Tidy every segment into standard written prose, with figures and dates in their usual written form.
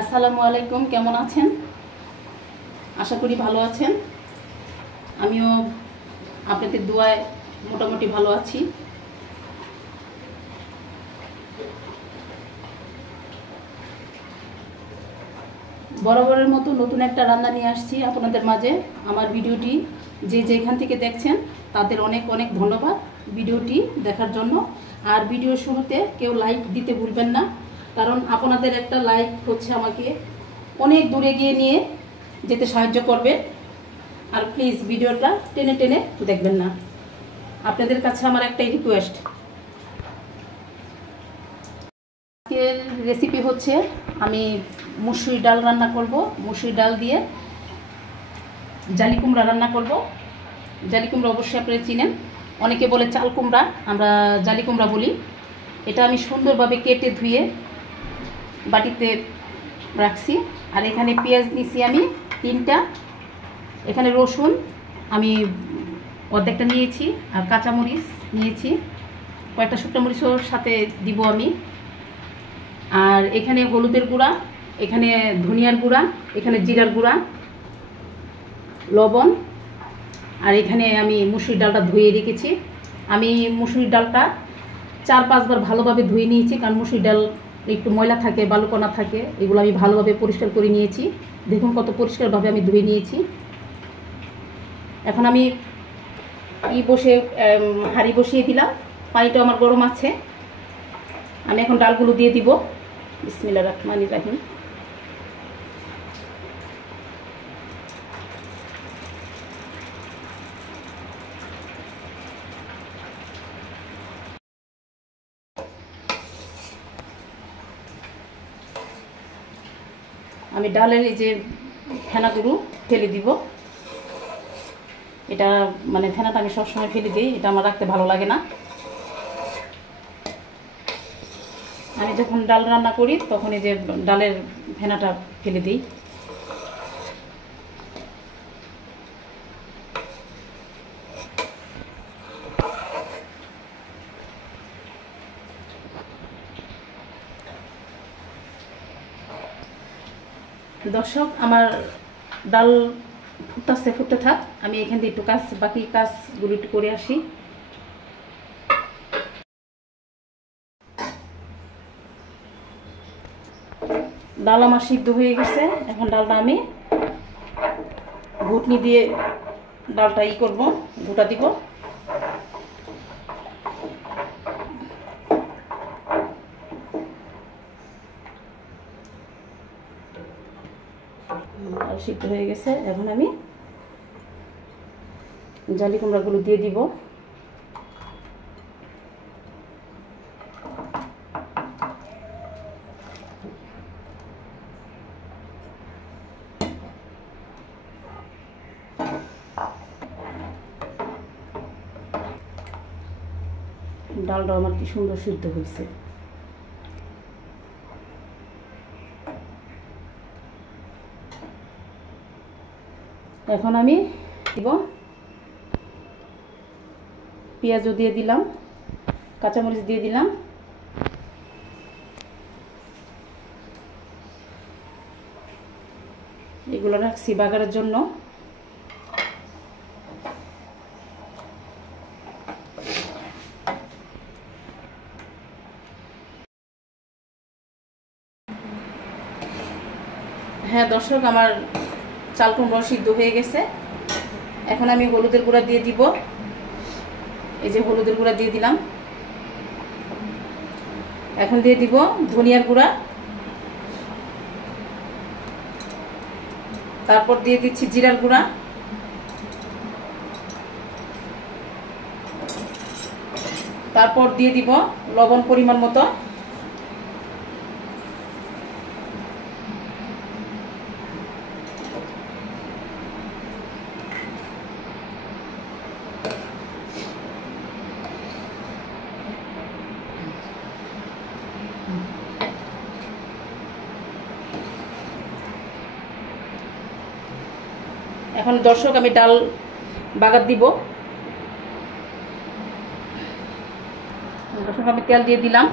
আসসালামু আলাইকুম, কেমন আছেন? আশা করি ভালো আছেন। আমিও আপনাদের দোয়ায় মোটামুটি ভালো আছি। বরাবরের মতো নতুন একটা রান্না নিয়ে আসছি আপনাদের মাঝে। আমার ভিডিওটি যে যেখান থেকে দেখছেন তাদের অনেক অনেক ধন্যবাদ ভিডিওটি দেখার জন্য। আর ভিডিও শুরুতে কেউ লাইক দিতে ভুলবেন না, কারণ আপনাদের একটা লাইক হচ্ছে আমাকে অনেক দূরে গিয়ে নিয়ে যেতে সাহায্য করবে। আর প্লিজ ভিডিওটা টেনে টেনে দেখবেন না, আপনাদের কাছে আমার একটাই রিকোয়েস্ট। আজকের রেসিপি হচ্ছে আমি মুসুরি ডাল রান্না করব। মুসুরি ডাল দিয়ে জালি কুমড়া রান্না করব। জালি কুমড়া অবশ্যই আপনারা চিনেন, অনেকে বলে চাল কুমড়া, আমরা জালি কুমড়া বলি। এটা আমি সুন্দরভাবে কেটে ধুয়ে বাটিতে রাখছি। আর এখানে পেঁয়াজ নিছি আমি 3টা, এখানে রসুন আমি অর্ধেকটা নিয়েছি, আর কাঁচামরিচ নিয়েছি, কয়েকটা শুকনো মরিচের সাথে দিব আমি। আর এখানে হলুদের গুঁড়া, এখানে ধনিয়ার গুঁড়া, এখানে জিরার গুঁড়া, লবণ, আর এখানে আমি মুসুরির ডালটা ধুয়ে রেখেছি। আমি মুসুরির ডালটা 4-5 বার ভালোভাবে ধুয়ে নিয়েছি, কারণ মুসুরির ডাল একটু ময়লা থাকে, বালুকণা থাকে, এগুলো আমি ভালোভাবে পরিষ্কার করে নিয়েছি। দেখুন কত পরিষ্কারভাবে আমি ধুয়ে নিয়েছি। এখন আমি হাঁড়ি বসিয়ে দিলাম, পানিটা আমার গরম আছে। আমি এখন ডালগুলো দিয়ে দিব। বিসমিল্লাহির রহমানির রহিম। আমি ডালের এই যে ফেনাগুলো ফেলে দিব। এটা মানে ফেনাটা আমি সবসময় ফেলে দিই, এটা আমার রাখতে ভালো লাগে না। আমি যখন ডাল রান্না করি তখন এই যে ডালের ফেনাটা ফেলে দিই। দর্শক, আমার ডাল ফুটতে থাক, আমি এখান থেকে একটু বাকি কাজগুলো একটু করে আসি। ডাল আমার সিদ্ধ হয়ে গেছে। এখন ডালটা আমি ঘুটনি দিয়ে ডালটা করব, ঘুটা দিব। ডাল সিদ্ধ হয়ে গেছে। এখন আমি জালি কুমড়াগুলো দিয়ে দিব। ডালটা আমার কি সুন্দর সিদ্ধ হয়েছে। এখন আমি দিব, পেঁয়াজও দিয়ে দিলাম, কাঁচামরিচ দিয়ে দিলাম। এগুলো রাখছি বাগারের জন্য। হ্যাঁ দর্শক, আমার চাল কুমড়া সিদ্ধ হয়ে গেছে। এখন আমি হলুদের গুঁড়া দিয়ে দিব। এই যে হলুদের গুঁড়া দিয়ে দিলাম। এখন দিয়ে দিব ধনিয়ার গুঁড়া, তারপর দিয়ে দিচ্ছি জিরার গুঁড়া, তারপর দিয়ে দিব লবণ পরিমাণ মতো। এখন দর্শক আমি ডাল বাগার দিব। দর্শক আমি তেল দিয়ে দিলাম।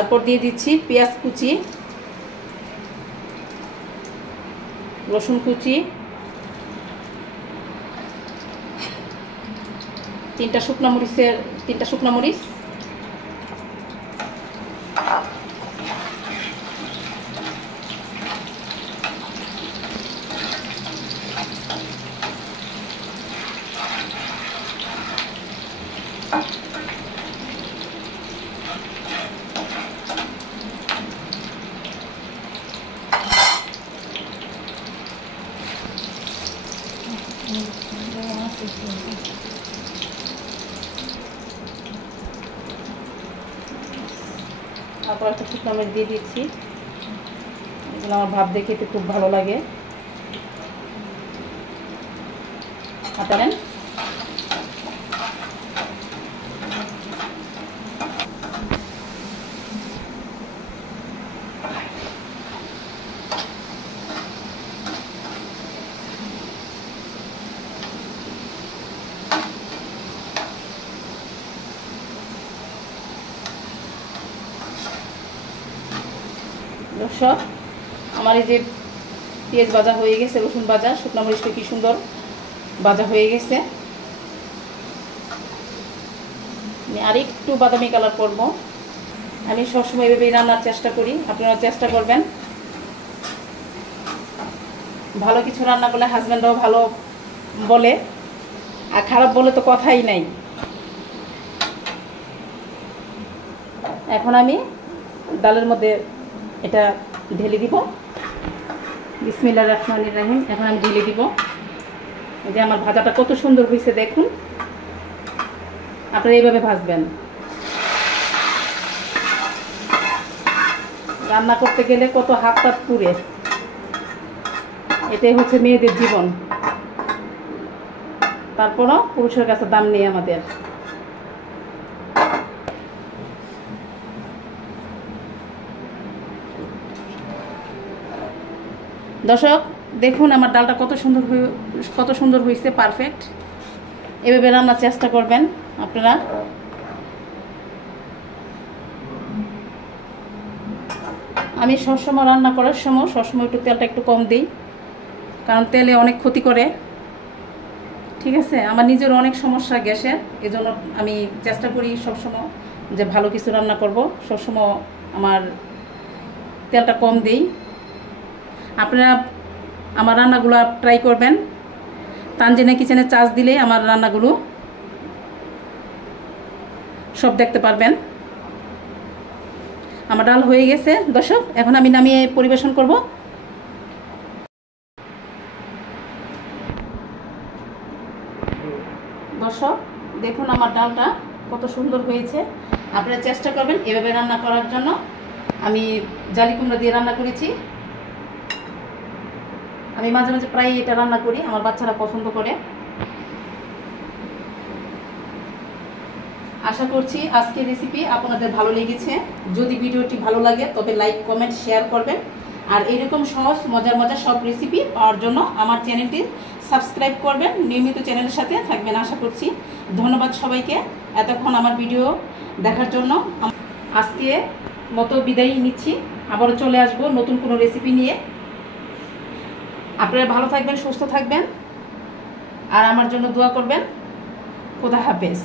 তারপর দিয়ে দিচ্ছি পেঁয়াজ কুচি, রসুন কুচি, 3টা শুকনো মরিচ, তারপর একটা শুকনো মরিচ দিয়ে দিচ্ছি। এগুলো আমার ভাত দিয়ে খেতে খুব ভালো লাগে। আটালেন দর্শক, আমার এই যে পেঁয়াজ ভাজা হয়ে গেছে, রসুন ভাজা, শুকনো মরিচটা কি সুন্দর ভাজা হয়ে গেছে। আমি আরেকটু বাদামি কালার করব। আমি সবসময় এভাবেই রান্নার চেষ্টা করি, আপনারা চেষ্টা করবেন। ভালো কিছু রান্না করলে হাজব্যান্ডরাও ভালো বলে, আর খারাপ বলে তো কথাই নাই। এখন আমি ডালের মধ্যে এটা ঢেলে দিব। বিসমিল্লাহির রহমানির রহিম। এখন আমি ঢেলে দিব। এই যে আমার ভাজাটা কত সুন্দর হয়েছে দেখুন। আপনারা এইভাবে ভাজবেন। রান্না করতে গেলে কত হাত পাত পুড়ে, এটাই হচ্ছে মেয়েদের জীবন। তারপরও পুরুষের কাছে দাম নেই আমাদের। দর্শক দেখুন আমার ডালটা কত সুন্দর হয়েছে, পারফেক্ট। এভাবে রান্নার চেষ্টা করবেন আপনারা। আমি সবসময় রান্না করার সময় একটু তেলটা একটু কম দিই, কারণ তেলে অনেক ক্ষতি করে। ঠিক আছে, আমার নিজের অনেক সমস্যা গ্যাসের, এজন্য আমি চেষ্টা করি সবসময় যে ভালো কিছু রান্না করব। সবসময় আমার তেলটা কম দিই। আপনারা আমার রান্নাগুলো ট্রাই করবেন। তানজিনা কিচেনে চার্জ দিলে আমার রান্নাগুলো সব দেখতে পারবেন। আমার ডাল হয়ে গেছে দর্শক, এখন আমি নামিয়ে পরিবেশন করব। দর্শক দেখুন আমার ডালটা কত সুন্দর হয়েছে। আপনারা চেষ্টা করবেন এভাবে রান্না করার জন্য। আমি জালি কুমড়া দিয়ে রান্না করেছি। আমি মাঝে মাঝে প্রায় এটা রান্না করি, আমার বাচ্চারা পছন্দ করে। আশা করছি আজকের রেসিপি আপনাদের ভালো লেগেছে। যদি ভিডিওটি ভালো লাগে তবে লাইক, কমেন্ট, শেয়ার করবেন। আর এরকম সহজ মজার সব রেসিপি পাওয়ার জন্য আমার চ্যানেলটি সাবস্ক্রাইব করবেন। নিয়মিত চ্যানেলের সাথে থাকবেন আশা করছি। ধন্যবাদ সবাইকে এতক্ষণ আমার ভিডিও দেখার জন্য। আজকে মতো বিদায় নিচ্ছি, আবারও চলে আসবো নতুন কোনো রেসিপি নিয়ে। আপনারা ভালো থাকবেন, সুস্থ থাকবেন, আর আমার জন্য দোয়া করবেন। খোদা হাফেজ।